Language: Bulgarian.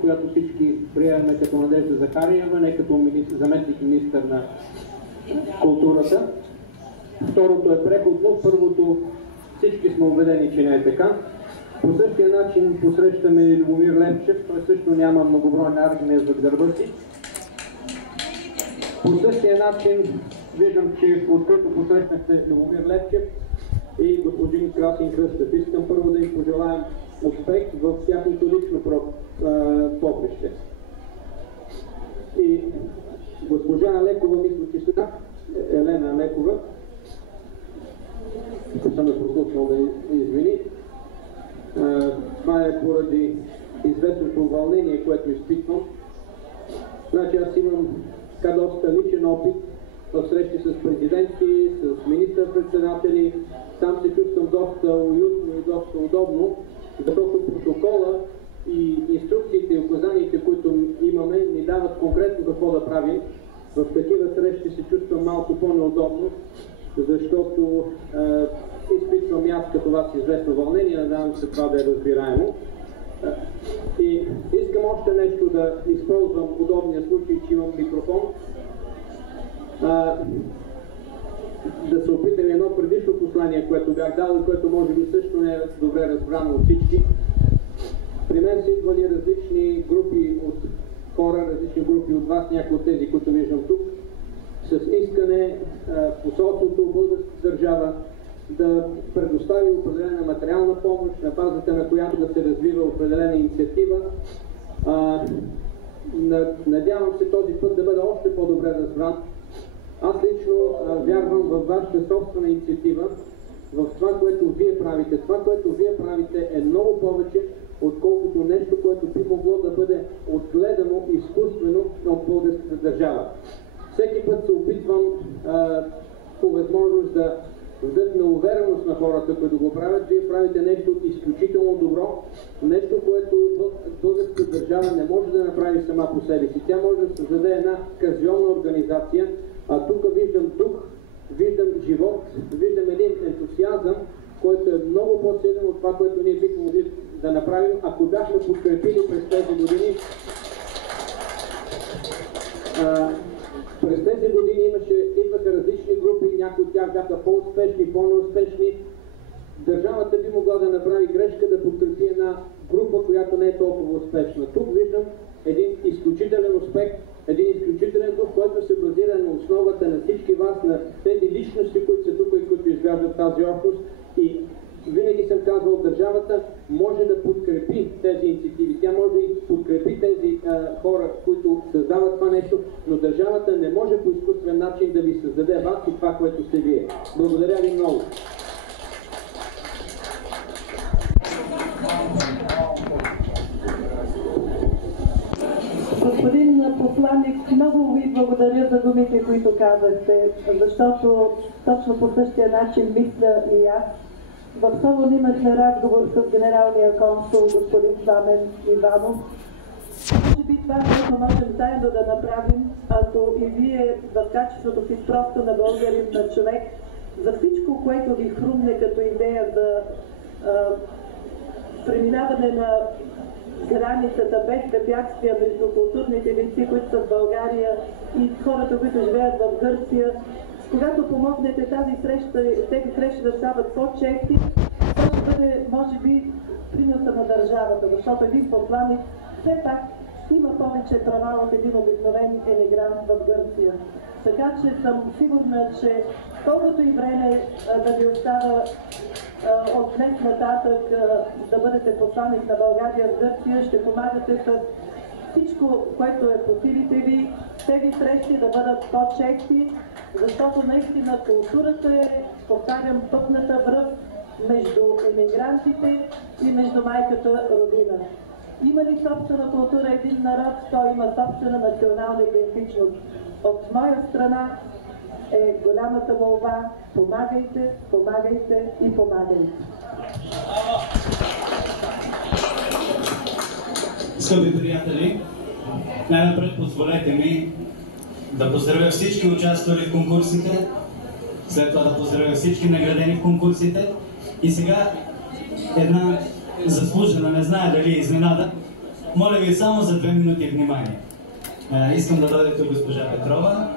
която всички приемаме като Надежда Захариева, не като заместник министър на културата. Второто е преходно, първото всички сме убедени, че не е така. По същия начин посрещаме Любомир Левчев, той също няма многобройна армия зад гърба си. По същия начин виждам, че открито посрещнахте Любомир Левчев и господин Красин Кръстев. Искам първо да им пожелаем успех в тяхното лично поприще. И госпожа Лекова, мисля, че сега, Елена Лекова, ако съм пропуснал да извини, това е поради известното вълнение, което изпитвам. Значи аз имам така доста личен опит в срещи с президенти, с министър-председатели. Там се чувствам доста уютно и доста удобно, защото протокола и инструкциите и указанията, които имаме, ни дават конкретно какво да правим. В такива срещи се чувствам малко по-неудобно, защото изпитвам аз като вас известно вълнение, надявам се това да е разбираемо. И искам още нещо да използвам удобния случай, че имам микрофон. Да се опитам едно предишно послание, което бях дал и което може би също не е добре разбрано от всички. При мен са идвали различни групи от хора, различни групи от вас, някои от тези, които виждам тук, с искане посолството, българската държава да предостави определена материална помощ, на базата на която да се развива определена инициатива. Надявам се този път да бъде още по-добре разбран. Аз лично вярвам във вашата собствена инициатива, в това, което вие правите. Това, което вие правите е много повече, отколкото нещо, което би могло да бъде отгледано изкуствено от българската държава. Всеки път се опитвам по възможност да вдъхна увереност на хората, които го правят. Вие правите нещо изключително добро, нещо, което българската държава не може да направи сама по себе си. Тя може да създаде една казионна организация, а тук виждам дух, виждам живот, виждам един ентусиазъм, който е много по-силен от това, което ние бихме могли да направим, ако бяхме подкрепили през тези години. През тези години идваха различни групи, някои от тях бяха по-успешни, по-неуспешни. Държавата би могла да направи грешка да подкрепи една група, която не е толкова успешна. Тук виждам един изключителен успех, един изключителен дух, който се базира на основата на всички вас, на тези личности, които са тук и които изграждат тази общност. И винаги съм казвал, държавата може да подкрепи тези инициативи, тя може да подкрепи тези хора, които създават това нещо, но държавата не може по изкуствен начин да ви създаде вас и това, което сте вие. Благодаря ви много. Господин посланник, много ви благодаря за думите, които казахте, защото точно по същия начин мисля и аз. В Солун имахме разговор с генералния консул господин Пламен Иванов. Може би това, което можем заедно да направим, ако и вие в качеството си просто на българин, на човек, за всичко, което ви хрумне като идея за преминаване на границата без препятствия между културните дейци, които са в България и хората, които живеят в Гърция. Когато помогнете тези срещи да стават по-чести, това ще бъде, може би, приноса на държавата, защото един посланик все пак има повече права от един обикновен емигрант в Гърция. Така че съм сигурна, че колкото и време да ви остава от днес нататък да бъдете посланик на България в Гърция, ще помагате с всичко, което е по силите ви, тези срещи да бъдат по-чести, защото наистина културата е, повтарям, пътната връв между емигрантите и между майката родина. Има ли собствена култура един народ, той има собствена национална идентичност. От моя страна е голямата молба: помагайте, помагайте и помагайте. Скъпи приятели, най-напред позволете ми да поздравя всички участвали в конкурсите, след това да поздравя всички наградени в конкурсите и сега една заслужена, не зная дали е изненада, моля ви само за 2 минути внимание. Искам да дойде тук госпожа Петрова.